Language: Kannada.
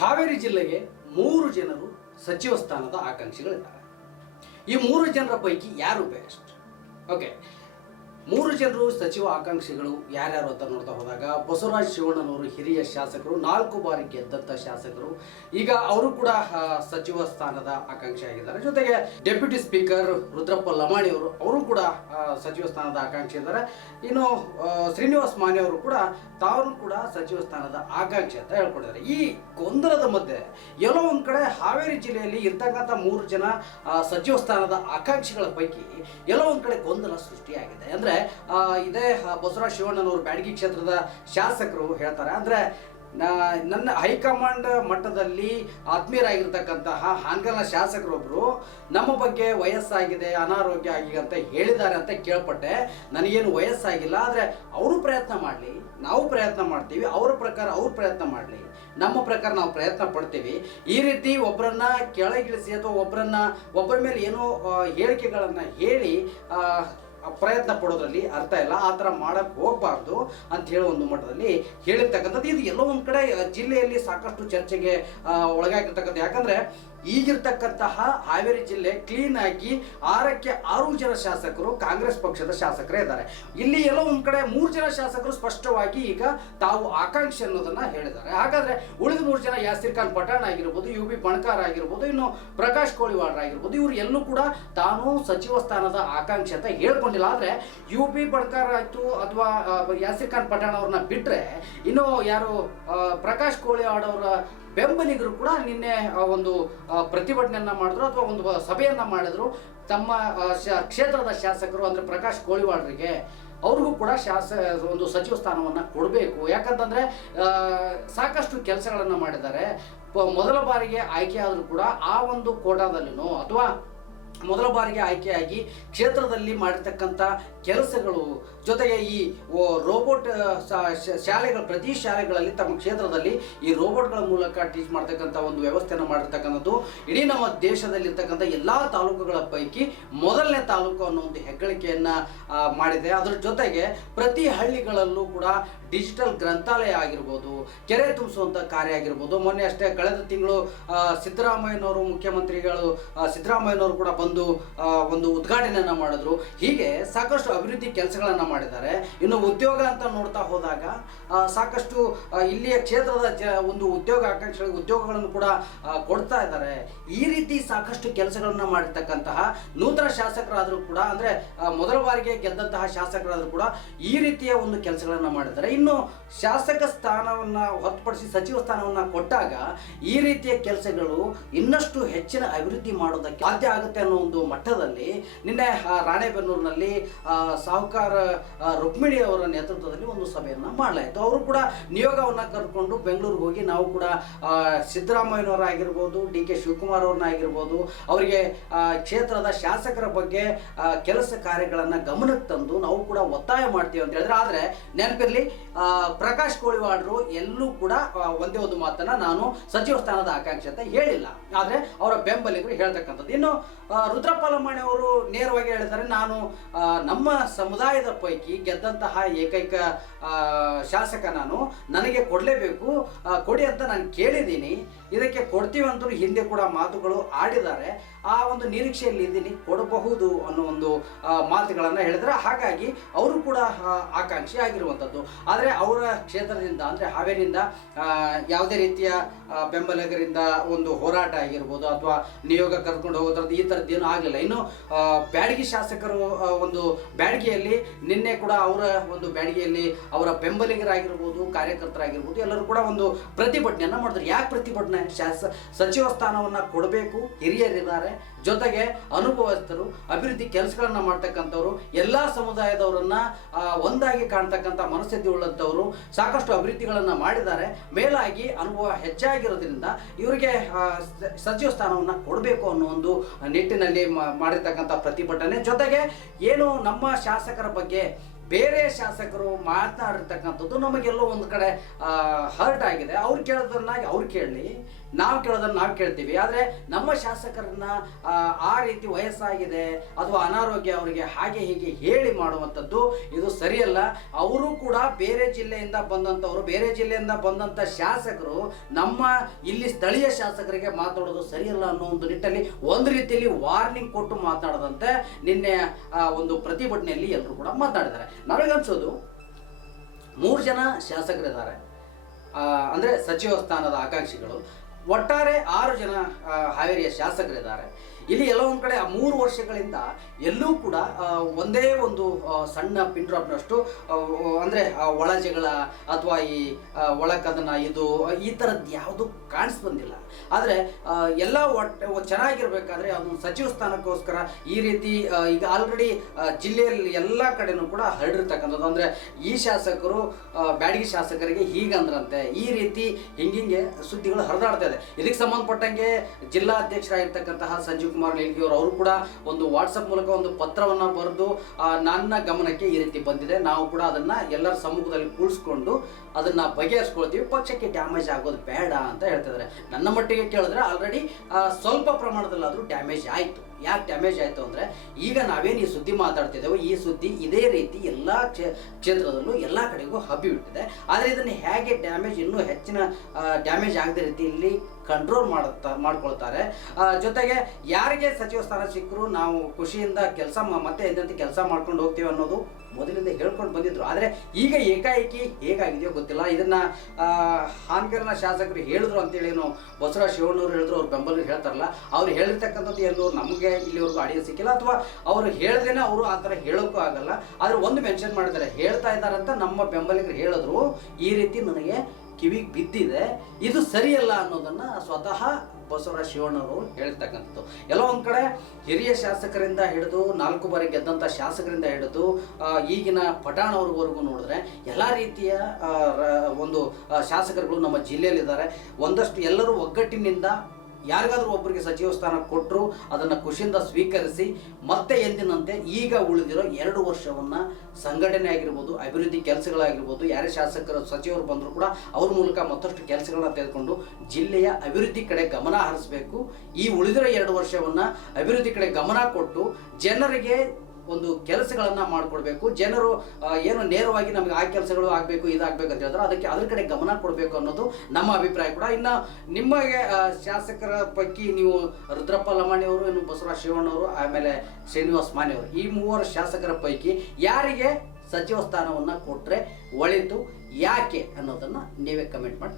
ಹಾವೇರಿ ಜಿಲ್ಲೆಗೆ 3 ಜನರು ಸಚಿವ ಸ್ಥಾನದ ಆಕಾಂಕ್ಷಿಗಳಿದ್ದಾರೆ. ಈ 3 ಜನರ ಪೈಕಿ ಯಾರು ಬೆಸ್ಟ್? ಓಕೆ, 3 ಜನರು ಸಚಿವ ಆಕಾಂಕ್ಷಿಗಳು ಯಾರ್ಯಾರು ಅಂತ ನೋಡ್ತಾ ಹೋದಾಗ ಬಸವರಾಜ ಶಿವಣ್ಣನವರು ಹಿರಿಯ ಶಾಸಕರು, 4 ಬಾರಿ ಗೆದ್ದಂಥ ಶಾಸಕರು. ಈಗ ಅವರು ಕೂಡ ಸಚಿವ ಸ್ಥಾನದ ಆಕಾಂಕ್ಷಿ ಆಗಿದ್ದಾರೆ. ಜೊತೆಗೆ ಡೆಪ್ಯೂಟಿ ಸ್ಪೀಕರ್ ರುದ್ರಪ್ಪ ಲಮಾಣಿ ಅವರು ಕೂಡ ಸಚಿವ ಸ್ಥಾನದ ಆಕಾಂಕ್ಷಿ ಇದ್ದಾರೆ. ಇನ್ನು ಶ್ರೀನಿವಾಸ್ ಮಾನೆ ಅವರು ಕೂಡ ತಾವು ಕೂಡ ಸಚಿವ ಸ್ಥಾನದ ಆಕಾಂಕ್ಷಿ ಅಂತ ಹೇಳ್ಕೊಂಡಿದ್ದಾರೆ. ಈ ಗೊಂದಲದ ಮಧ್ಯೆ ಎಲ್ಲೋ ಒಂದ್ ಕಡೆ ಹಾವೇರಿ ಜಿಲ್ಲೆಯಲ್ಲಿ ಇರ್ತಕ್ಕಂಥ 3 ಜನ ಸಚಿವ ಸ್ಥಾನದ ಆಕಾಂಕ್ಷಿಗಳ ಪೈಕಿ ಎಲ್ಲೋ ಒಂದ್ ಕಡೆ ಗೊಂದಲ ಸೃಷ್ಟಿಯಾಗಿದೆ. ಅಂದ್ರೆ ಇದೇ ಬಸವರಾಜ ಶಿವಣ್ಣನವರು ಬ್ಯಾಡಗಿ ಕ್ಷೇತ್ರದ ಶಾಸಕರು ಹೇಳ್ತಾರೆ, ಅಂದ್ರೆ ನನ್ನ ಹೈಕಮಾಂಡ್ ಮಟ್ಟದಲ್ಲಿ ಆತ್ಮೀಯರಾಗಿರ್ತಕ್ಕಂತಹ ಹಾನಗಲ್ನ ಶಾಸಕರೊಬ್ಬರು ನಮ್ಮ ಬಗ್ಗೆ ವಯಸ್ಸಾಗಿದೆ, ಅನಾರೋಗ್ಯ ಆಗಿದೆ ಅಂತ ಹೇಳಿದ್ದಾರೆ ಅಂತ ಕೇಳ್ಪಟ್ಟೆ. ನನಗೇನು ವಯಸ್ಸಾಗಿಲ್ಲ, ಆದರೆ ಅವರು ಪ್ರಯತ್ನ ಮಾಡಲಿ, ನಾವು ಪ್ರಯತ್ನ ಮಾಡ್ತೀವಿ, ಅವರ ಪ್ರಕಾರ ಅವ್ರು ಪ್ರಯತ್ನ ಮಾಡಲಿ, ನಮ್ಮ ಪ್ರಕಾರ ನಾವು ಪ್ರಯತ್ನ ಪಡ್ತೀವಿ. ಈ ರೀತಿ ಒಬ್ಬರನ್ನ ಕೆಳಗಿಳಿಸಿ ಅಥವಾ ಒಬ್ಬರ ಮೇಲೆ ಏನೋ ಹೇಳಿಕೆಗಳನ್ನು ಹೇಳಿ ಪ್ರಯತ್ನ ಪಡೋದ್ರಲ್ಲಿ ಅರ್ಥ ಇಲ್ಲ. ಆ ಥರ ಮಾಡಕ್ಕೆ ಹೋಗಬಾರ್ದು ಅಂತ ಹೇಳೋ ಒಂದು ಮಟ್ಟದಲ್ಲಿ ಹೇಳಿರ್ತಕ್ಕಂಥದ್ದು. ಇದು ಎಲ್ಲೋ ಒಂದು ಕಡೆ ಜಿಲ್ಲೆಯಲ್ಲಿ ಸಾಕಷ್ಟು ಚರ್ಚೆಗೆ ಒಳಗಾಗಿರ್ತಕ್ಕಂಥ. ಯಾಕಂದರೆ ಈಗಿರ್ತಕ್ಕಂತಹ ಹಾವೇರಿ ಜಿಲ್ಲೆ ಕ್ಲೀನ್ ಆಗಿ 6ಕ್ಕೆ 6 ಜನ ಶಾಸಕರು ಕಾಂಗ್ರೆಸ್ ಪಕ್ಷದ ಶಾಸಕರೇ ಇದ್ದಾರೆ. ಇಲ್ಲಿ ಎಲ್ಲೋ ಒಂದು ಕಡೆ 3 ಜನ ಶಾಸಕರು ಸ್ಪಷ್ಟವಾಗಿ ಈಗ ತಾವು ಆಕಾಂಕ್ಷಿ ಅನ್ನೋದನ್ನ ಹೇಳಿದ್ದಾರೆ. ಹಾಗಾದ್ರೆ ಉಳಿದ 3 ಜನ ಯಾಸಿರ್ ಖಾನ್ ಪಠಾಣ್ ಆಗಿರ್ಬೋದು, UB ಬಣಕಾರ್ ಆಗಿರ್ಬೋದು, ಇನ್ನು ಪ್ರಕಾಶ್ ಕೋಳಿವಾಡ್ರ ಆಗಿರ್ಬೋದು, ಇವರು ಎಲ್ಲೂ ಕೂಡ ತಾನು ಸಚಿವ ಸ್ಥಾನದ ಆಕಾಂಕ್ಷಿ ಅಂತ ಹೇಳ್ಕೊಂಡಿಲ್ಲ. ಆದರೆ UB ಬಣಕಾರ್ ಆಯ್ತು ಅಥವಾ ಯಾಸಿರ್ ಖಾನ್ ಪಠಾಣ್ ಅವ್ರನ್ನ ಬಿಟ್ರೆ ಇನ್ನು ಯಾರು ಪ್ರಕಾಶ್ ಕೋಳಿವಾಡ್ ಅವರ ಬೆಂಬಲಿಗರು ಕೂಡ ನಿನ್ನೆ ಒಂದು ಪ್ರತಿಭಟನೆಯನ್ನ ಮಾಡಿದ್ರು ಅಥವಾ ಒಂದು ಸಭೆಯನ್ನ ಮಾಡಿದ್ರು. ತಮ್ಮ ಕ್ಷೇತ್ರದ ಶಾಸಕರು ಅಂದ್ರೆ ಪ್ರಕಾಶ್ ಕೋಳಿವಾಡ್ರಿಗೆ ಅವ್ರಿಗೂ ಕೂಡ ಒಂದು ಸಚಿವ ಸ್ಥಾನವನ್ನು ಕೊಡಬೇಕು. ಯಾಕಂತಂದ್ರೆ ಸಾಕಷ್ಟು ಕೆಲಸಗಳನ್ನು ಮಾಡಿದ್ದಾರೆ. ಮೊದಲ ಬಾರಿಗೆ ಆಯ್ಕೆ ಆದರೂ ಕೂಡ ಆ ಒಂದು ಕೋಟಾದಲ್ಲಿನೋ ಅಥವಾ ಮೊದಲ ಬಾರಿಗೆ ಆಯ್ಕೆಯಾಗಿ ಕ್ಷೇತ್ರದಲ್ಲಿ ಮಾಡಿರ್ತಕ್ಕಂಥ ಕೆಲಸಗಳು, ಜೊತೆಗೆ ಈ ರೋಬೋಟ್ ಶಾಲೆಗಳು, ಪ್ರತಿ ಶಾಲೆಗಳಲ್ಲಿ ತಮ್ಮ ಕ್ಷೇತ್ರದಲ್ಲಿ ಈ ರೋಬೋಟ್ಗಳ ಮೂಲಕ ಟೀಚ್ ಮಾಡ್ತಕ್ಕಂಥ ಒಂದು ವ್ಯವಸ್ಥೆಯನ್ನು ಮಾಡಿರ್ತಕ್ಕಂಥದ್ದು ಇಡೀ ನಮ್ಮ ದೇಶದಲ್ಲಿರ್ತಕ್ಕಂಥ ಎಲ್ಲ ತಾಲೂಕುಗಳ ಪೈಕಿ ಮೊದಲನೇ ತಾಲೂಕು ಅನ್ನೋ ಒಂದು ಹೆಗ್ಗಳಿಕೆಯನ್ನು ಮಾಡಿದೆ. ಅದರ ಜೊತೆಗೆ ಪ್ರತಿ ಹಳ್ಳಿಗಳಲ್ಲೂ ಕೂಡ ಡಿಜಿಟಲ್ ಗ್ರಂಥಾಲಯ ಆಗಿರ್ಬೋದು, ಕೆರೆ ತುಂಬಿಸುವಂಥ ಕಾರ್ಯ ಆಗಿರ್ಬೋದು. ಮೊನ್ನೆ ಅಷ್ಟೇ ಕಳೆದ ತಿಂಗಳು ಸಿದ್ದರಾಮಯ್ಯನವರು, ಮುಖ್ಯಮಂತ್ರಿಗಳು ಸಿದ್ದರಾಮಯ್ಯನವರು ಕೂಡ ಬಂದು ಒಂದು ಉದ್ಘಾಟನೆಯನ್ನ ಮಾಡಿದ್ರು. ಹೀಗೆ ಸಾಕಷ್ಟು ಅಭಿವೃದ್ಧಿ ಕೆಲಸಗಳನ್ನು ಮಾಡಿದ್ದಾರೆ. ಇನ್ನು ಉದ್ಯೋಗ ಅಂತ ನೋಡ್ತಾ ಹೋದಾಗ ಸಾಕಷ್ಟು ಇಲ್ಲಿಯ ಕ್ಷೇತ್ರದ ಒಂದು ಉದ್ಯೋಗ ಆಕಾಂಕ್ಷಿಗಳಿಗೆ ಉದ್ಯೋಗಗಳನ್ನು ಕೂಡ ಕೊಡ್ತಾ ಇದ್ದಾರೆ. ಈ ರೀತಿ ಸಾಕಷ್ಟು ಕೆಲಸಗಳನ್ನು ಮಾಡಿರ್ತಕ್ಕಂತಹ ನೂತನ ಶಾಸಕರಾದರೂ ಕೂಡ, ಅಂದ್ರೆ ಮೊದಲ ಬಾರಿಗೆ ಗೆದ್ದಂತಹ ಶಾಸಕರಾದರೂ ಕೂಡ ಈ ರೀತಿಯ ಒಂದು ಕೆಲಸಗಳನ್ನು ಮಾಡಿದ್ದಾರೆ. ಇನ್ನು ಶಾಸಕ ಸ್ಥಾನವನ್ನು ಹೊರತುಪಡಿಸಿ ಸಚಿವ ಸ್ಥಾನವನ್ನು ಕೊಟ್ಟಾಗ ಈ ರೀತಿಯ ಕೆಲಸಗಳು ಇನ್ನಷ್ಟು ಹೆಚ್ಚಿನ ಅಭಿವೃದ್ಧಿ ಮಾಡೋದಕ್ಕೆ ಸಾಧ್ಯ ಆಗುತ್ತೆ ಅನ್ನೋ ಒಂದು ಮಟ್ಟದಲ್ಲಿ ನಿನ್ನೆ ರಾಣೆಬೆನ್ನೂರಿನಲ್ಲಿ ಸಾಹುಕಾರ ರುಕ್ಮಿಣಿ ಅವರ ನೇತೃತ್ವದಲ್ಲಿ ಒಂದು ಸಭೆಯನ್ನು ಮಾಡಲಾಯಿತು. ಅವರು ಕೂಡ ನಿಯೋಗವನ್ನು ಕರ್ಕೊಂಡು ಬೆಂಗಳೂರಿಗೆ ಹೋಗಿ ನಾವು ಕೂಡ ಸಿದ್ದರಾಮಯ್ಯನವರಾಗಿರ್ಬೋದು, DK ಶಿವಕುಮಾರ್ ಅವ್ರನ್ನ ಆಗಿರ್ಬೋದು, ಅವರಿಗೆ ಕ್ಷೇತ್ರದ ಶಾಸಕರ ಬಗ್ಗೆ ಕೆಲಸ ಕಾರ್ಯಗಳನ್ನು ಗಮನಕ್ಕೆ ತಂದು ನಾವು ಕೂಡ ಒತ್ತಾಯ ಮಾಡ್ತೀವಿ ಅಂತ ಹೇಳಿದ್ರೆ. ಆದರೆ ನೆನಪಿರಲಿ, ಪ್ರಕಾಶ್ ಕೋಳಿವಾಡ್ರು ಎಲ್ಲೂ ಕೂಡ ಒಂದೇ ಒಂದು ಮಾತನ್ನ ನಾನು ಸಚಿವ ಸ್ಥಾನದ ಆಕಾಂಕ್ಷಿ ಅಂತ ಹೇಳಿಲ್ಲ, ಆದರೆ ಅವರ ಬೆಂಬಲಿಗರು ಹೇಳ್ತಕ್ಕಂಥದ್ದು. ಇನ್ನು ರುದ್ರಪ್ಪ ಲಮಾಣಿ ಅವರು ನೇರವಾಗಿ ಹೇಳಿದ್ದಾರೆ, ನಾನು ನಮ್ಮ ಸಮುದಾಯದ ಪೈಕಿ ಗೆದ್ದಂತಹ ಏಕೈಕ ಶಾಸಕ, ನನಗೆ ಕೊಡಲೇಬೇಕು, ಕೊಡಿ ಅಂತ ನಾನು ಕೇಳಿದ್ದೀನಿ. ಇದಕ್ಕೆ ಕೊಡ್ತೀವಿ ಅಂತೂ ಹಿಂದೆ ಕೂಡ ಮಾತುಗಳು ಆಡಿದ್ದಾರೆ. ಆ ಒಂದು ನಿರೀಕ್ಷೆಯಲ್ಲಿ ಇದ್ದೀನಿ, ಕೊಡಬಹುದು ಅನ್ನೋ ಒಂದು ಮಾತುಗಳನ್ನು ಹೇಳಿದ್ರೆ. ಹಾಗಾಗಿ ಅವರು ಕೂಡ ಆಕಾಂಕ್ಷಿ ಆಗಿರುವಂಥದ್ದು. ಆದರೆ ಅವರ ಕ್ಷೇತ್ರದಿಂದ ಅಂದರೆ ಹಾವೇರಿಯಿಂದ ಯಾವುದೇ ರೀತಿಯ ಬೆಂಬಲಿಗರಿಂದ ಒಂದು ಹೋರಾಟ ಆಗಿರ್ಬೋದು ಅಥವಾ ನಿಯೋಗ ಕರ್ಕೊಂಡು ಹೋಗೋದ್ರದ್ದು ಈ ಥರದ್ದೇನು ಆಗಲಿಲ್ಲ. ಇನ್ನು ಬ್ಯಾಡಗಿ ಶಾಸಕರು ಒಂದು ಬ್ಯಾಡಗಿಯಲ್ಲಿ ನಿನ್ನೆ ಕೂಡ ಅವರ ಒಂದು ಬ್ಯಾಡಗಿಯಲ್ಲಿ ಅವರ ಬೆಂಬಲಿಗರಾಗಿರ್ಬೋದು, ಕಾರ್ಯಕರ್ತರಾಗಿರ್ಬೋದು ಎಲ್ಲರೂ ಕೂಡ ಒಂದು ಪ್ರತಿಭಟನೆಯನ್ನು ಮಾಡಿದ್ರು. ಯಾಕೆ ಪ್ರತಿಭಟನೆ? ಸಚಿವ ಸ್ಥಾನವನ್ನು ಕೊಡಬೇಕು, ಹಿರಿಯರಿದ್ದಾರೆ, ಜೊತೆಗೆ ಅನುಭವಸ್ಥರು, ಅಭಿವೃದ್ಧಿ ಕೆಲಸಗಳನ್ನು ಮಾಡ್ತಕ್ಕಂಥವ್ರು, ಎಲ್ಲ ಸಮುದಾಯದವರನ್ನ ಒಂದಾಗಿ ಕಾಣ್ತಕ್ಕಂಥ ಮನಸ್ಥಿತಿ ಉಳ್ಳಂಥವರು, ಸಾಕಷ್ಟು ಅಭಿವೃದ್ಧಿಗಳನ್ನು ಮಾಡಿದ್ದಾರೆ. ಮೇಲಾಗಿ ಅನುಭವ ಹೆಚ್ಚಾಗಿರೋದ್ರಿಂದ ಇವರಿಗೆ ಸಚಿವ ಸ್ಥಾನವನ್ನು ಕೊಡಬೇಕು ಅನ್ನೋ ಒಂದು ನಿಟ್ಟಿನಲ್ಲಿ ಮಾಡಿರ್ತಕ್ಕಂಥ ಪ್ರತಿಭಟನೆ. ಜೊತೆಗೆ ಏನು ನಮ್ಮ ಶಾಸಕರ ಬಗ್ಗೆ ಬೇರೆ ಶಾಸಕರು ಮಾತನಾಡಿರ್ತಕ್ಕಂಥದ್ದು ನಮಗೆಲ್ಲೋ ಒಂದು ಕಡೆ ಹರ್ಟ್ ಆಗಿದೆ. ಅವ್ರು ಕೇಳೋದನ್ನಾಗಿ ಅವ್ರು ಕೇಳಲಿ, ನಾವು ಕೇಳೋದನ್ನು ನಾವು ಕೇಳ್ತೀವಿ. ಆದರೆ ನಮ್ಮ ಶಾಸಕರನ್ನ ಆ ರೀತಿ ವಯಸ್ಸಾಗಿದೆ ಅಥವಾ ಅನಾರೋಗ್ಯ ಅವರಿಗೆ ಹಾಗೆ ಹೀಗೆ ಹೇಳಿ ಮಾಡುವಂಥದ್ದು ಇದು ಸರಿಯಲ್ಲ. ಅವರು ಕೂಡ ಬೇರೆ ಜಿಲ್ಲೆಯಿಂದ ಬಂದಂಥವರು, ಬೇರೆ ಜಿಲ್ಲೆಯಿಂದ ಬಂದಂಥ ಶಾಸಕರು ನಮ್ಮ ಇಲ್ಲಿ ಸ್ಥಳೀಯ ಶಾಸಕರಿಗೆ ಮಾತಾಡೋದು ಸರಿಯಲ್ಲ ಅನ್ನೋ ಒಂದು ನಿಟ್ಟಲ್ಲಿ ಒಂದು ರೀತಿಯಲ್ಲಿ ವಾರ್ನಿಂಗ್ ಕೊಟ್ಟು ಮಾತನಾಡದಂತೆ ನಿನ್ನೆ ಒಂದು ಪ್ರತಿಭಟನೆಯಲ್ಲಿ ಎಲ್ಲರೂ ಕೂಡ ಮಾತನಾಡಿದ್ದಾರೆ. ನನಗನ್ಸೋದು 3 ಜನ ಶಾಸಕರಿದ್ದಾರೆ, ಅಂದರೆ ಸಚಿವ ಸ್ಥಾನದ ಆಕಾಂಕ್ಷಿಗಳು. ಒಟ್ಟಾರೆ 6 ಜನ ಹಾವೇರಿಯ ಶಾಸಕರಿದ್ದಾರೆ. ಇಲ್ಲಿ ಎಲ್ಲ ಒಂದು ಕಡೆ 3 ವರ್ಷಗಳಿಂದ ಎಲ್ಲೂ ಕೂಡ ಒಂದೇ ಒಂದು ಸಣ್ಣ ಪಿನ್ ಡ್ರಾಪ್ನಷ್ಟು ಅಂದರೆ ಒಳ ಜಗಳ ಅಥವಾ ಈ ಒಳಕದನ ಇದು ಈ ಥರದ್ದು ಯಾವುದು ಕಾಣಿಸ್ ಬಂದಿಲ್ಲ. ಆದರೆ ಎಲ್ಲ ಚೆನ್ನಾಗಿರ್ಬೇಕಾದ್ರೆ ಅದೊಂದು ಸಚಿವ ಸ್ಥಾನಕ್ಕೋಸ್ಕರ ಈ ರೀತಿ ಈಗ ಆಲ್ರೆಡಿ ಜಿಲ್ಲೆಯಲ್ಲಿ ಎಲ್ಲ ಕಡೆನೂ ಕೂಡ ಹರಡಿರ್ತಕ್ಕಂಥದ್ದು. ಅಂದರೆ ಈ ಶಾಸಕರು ಬ್ಯಾಡಗಿ ಶಾಸಕರಿಗೆ ಹೀಗಂದ್ರಂತೆ, ಈ ರೀತಿ ಹಿಂಗಿಂಗೆ ಸುದ್ದಿಗಳು ಹರಿದಾಡ್ತಾ ಇದೆ. ಇದಕ್ಕೆ ಸಂಬಂಧಪಟ್ಟಂಗೆ ಜಿಲ್ಲಾಧ್ಯಕ್ಷರಾಗಿರ್ತಕ್ಕಂತಹ ಸಂಜೀವ್ ಕುಮಾರ್ ನೇಲ್ಗಿಯವರು ಅವರು ಕೂಡ ಒಂದು ವಾಟ್ಸಪ್ ಮೂಲಕ ಒಂದು ಪತ್ರವನ್ನು ಬರೆದು ನನ್ನ ಗಮನಕ್ಕೆ ಈ ರೀತಿ ಬಂದಿದೆ, ನಾವು ಕೂಡ ಅದನ್ನು ಎಲ್ಲರ ಸಮ್ಮುಖದಲ್ಲಿ ಕೂಡಿಸ್ಕೊಂಡು ಅದನ್ನು ಬಗೆಹರಿಸ್ಕೊಳ್ತೀವಿ, ಪಕ್ಷಕ್ಕೆ ಡ್ಯಾಮೇಜ್ ಆಗೋದು ಬೇಡ ಅಂತ ಹೇಳ್ತಿದ್ದಾರೆ. ನನ್ನ ಮಟ್ಟಿಗೆ ಕೇಳಿದ್ರೆ ಆಲ್ರೆಡಿ ಸ್ವಲ್ಪ ಪ್ರಮಾಣದಲ್ಲಾದರೂ ಡ್ಯಾಮೇಜ್ ಆಯಿತು. ಯಾಕೆ ಡ್ಯಾಮೇಜ್ ಆಯಿತು ಅಂದರೆ ಈಗ ನಾವೇನು ಈ ಸುದ್ದಿ ಮಾತಾಡ್ತಿದ್ದೇವೆ, ಈ ಸುದ್ದಿ ಇದೇ ರೀತಿ ಎಲ್ಲ ಕ್ಷೇತ್ರದಲ್ಲೂ ಎಲ್ಲ ಕಡೆಗೂ ಹಬ್ಬಿಬಿಟ್ಟಿದೆ. ಆದರೆ ಇದನ್ನು ಹೇಗೆ ಡ್ಯಾಮೇಜ್ ಇನ್ನೂ ಹೆಚ್ಚಿನ ಡ್ಯಾಮೇಜ್ ಆಗದ ರೀತಿಯಲ್ಲಿ ಕಂಟ್ರೋಲ್ ಮಾಡ್ಕೊಳ್ತಾರೆ. ಜೊತೆಗೆ ಯಾರಿಗೆ ಸಚಿವ ಸ್ಥಾನ ಸಿಕ್ಕರು ನಾವು ಖುಷಿಯಿಂದ ಕೆಲಸ ಮತ್ತೆ ಎಂದಂತೆ ಕೆಲಸ ಮಾಡ್ಕೊಂಡು ಹೋಗ್ತೀವಿ ಅನ್ನೋದು ಮೊದಲಿಂದ ಹೇಳ್ಕೊಂಡು ಬಂದಿದ್ರು. ಆದರೆ ಈಗ ಏಕಾಏಕಿ ಹೇಗಾಗಿದೆಯೋ ಗೊತ್ತಿಲ್ಲ. ಇದನ್ನು ಹಾನಗಲ್ನ ಶಾಸಕರು ಹೇಳಿದ್ರು ಅಂತೇಳಿ ಏನು ಬಸವರಾಜ ಶಿವಣ್ಣವ್ರು ಹೇಳಿದ್ರು, ಅವ್ರ ಬೆಂಬಲಿಗರು ಹೇಳ್ತಾರಲ್ಲ, ಅವ್ರು ಹೇಳಿರ್ತಕ್ಕಂಥದ್ದು ಎಲ್ಲರೂ ನಮಗೆ ಇಲ್ಲಿವರೆಗೂ ಆಡಿಯೋ ಸಿಕ್ಕಿಲ್ಲ, ಅಥವಾ ಅವರು ಹೇಳಿದ್ರೇನೆ ಅವರು ಆ ಥರ ಹೇಳೋಕ್ಕೂ ಆಗಲ್ಲ. ಆದರೆ ಒಂದು ಮೆನ್ಷನ್ ಮಾಡಿದ್ದಾರೆ, ಹೇಳ್ತಾ ಇದ್ದಾರಂತ ನಮ್ಮ ಬೆಂಬಲಿಗರು ಹೇಳಿದ್ರು, ಈ ರೀತಿ ನನಗೆ ಕಿವಿಗೆ ಬಿದ್ದಿದೆ, ಇದು ಸರಿಯಲ್ಲ ಅನ್ನೋದನ್ನು ಸ್ವತಃ ಬಸವರಾಜ ಶಿವಣ್ಣವರು ಹೇಳ್ತಕ್ಕಂಥದ್ದು. ಎಲ್ಲ ಒಂದು ಕಡೆ ಹಿರಿಯ ಶಾಸಕರಿಂದ ಹಿಡಿದು 4 ಬಾರಿ ಗೆದ್ದಂಥ ಶಾಸಕರಿಂದ ಹಿಡಿದು ಈಗಿನ ಪಠಾಣ್ ಅವ್ರವರೆಗೂ ನೋಡಿದ್ರೆ ಎಲ್ಲ ರೀತಿಯ ಒಂದು ಶಾಸಕರುಗಳು ನಮ್ಮ ಜಿಲ್ಲೆಯಲ್ಲಿದ್ದಾರೆ. ಒಂದಷ್ಟು ಎಲ್ಲರೂ ಒಗ್ಗಟ್ಟಿನಿಂದ ಯಾರಿಗಾದ್ರೂ ಒಬ್ಬರಿಗೆ ಸಚಿವ ಸ್ಥಾನ ಕೊಟ್ಟರು ಅದನ್ನು ಖುಷಿಯಿಂದ ಸ್ವೀಕರಿಸಿ ಮತ್ತೆ ಎಂದಿನಂತೆ ಈಗ ಉಳಿದಿರೋ 2 ವರ್ಷವನ್ನು ಸಂಘಟನೆ ಆಗಿರ್ಬೋದು, ಅಭಿವೃದ್ಧಿ ಕೆಲಸಗಳಾಗಿರ್ಬೋದು, ಯಾರೇ ಶಾಸಕರು ಸಚಿವರು ಬಂದರೂ ಕೂಡ ಅವ್ರ ಮೂಲಕ ಮತ್ತಷ್ಟು ಕೆಲಸಗಳನ್ನ ತೆಗೆದುಕೊಂಡು ಜಿಲ್ಲೆಯ ಅಭಿವೃದ್ಧಿ ಕಡೆ ಗಮನ ಹರಿಸಬೇಕು. ಈ ಉಳಿದಿರೋ 2 ವರ್ಷವನ್ನು ಅಭಿವೃದ್ಧಿ ಕಡೆ ಗಮನ ಕೊಟ್ಟು ಜನರಿಗೆ ಒಂದು ಕೆಲಸಗಳನ್ನು ಮಾಡಿಕೊಡ್ಬೇಕು. ಜನರು ಏನು ನೇರವಾಗಿ ನಮಗೆ ಆ ಕೆಲಸಗಳು ಆಗಬೇಕು ಇದಾಗಬೇಕು ಅಂತ ಹೇಳಿದ್ರೆ ಅದಕ್ಕೆ ಅದ್ರ ಕಡೆ ಗಮನ ಕೊಡಬೇಕು ಅನ್ನೋದು ನಮ್ಮ ಅಭಿಪ್ರಾಯ ಕೂಡ. ಇನ್ನು ನಿಮಗೆ ಶಾಸಕರ ಪೈಕಿ ನೀವು ರುದ್ರಪ್ಪ ಲಮಾಣಿಯವರು, ಇನ್ನು ಬಸವರಾಜ ಶಿವಣ್ಣವರು, ಆಮೇಲೆ ಶ್ರೀನಿವಾಸ್ ಮಾನೆಯವರು, ಈ 3 ಶಾಸಕರ ಪೈಕಿ ಯಾರಿಗೆ ಸಚಿವ ಸ್ಥಾನವನ್ನು ಕೊಟ್ಟರೆ ಒಳಿತು, ಯಾಕೆ ಅನ್ನೋದನ್ನು ನೀವೇ ಕಮೆಂಟ್ ಮಾಡಿ.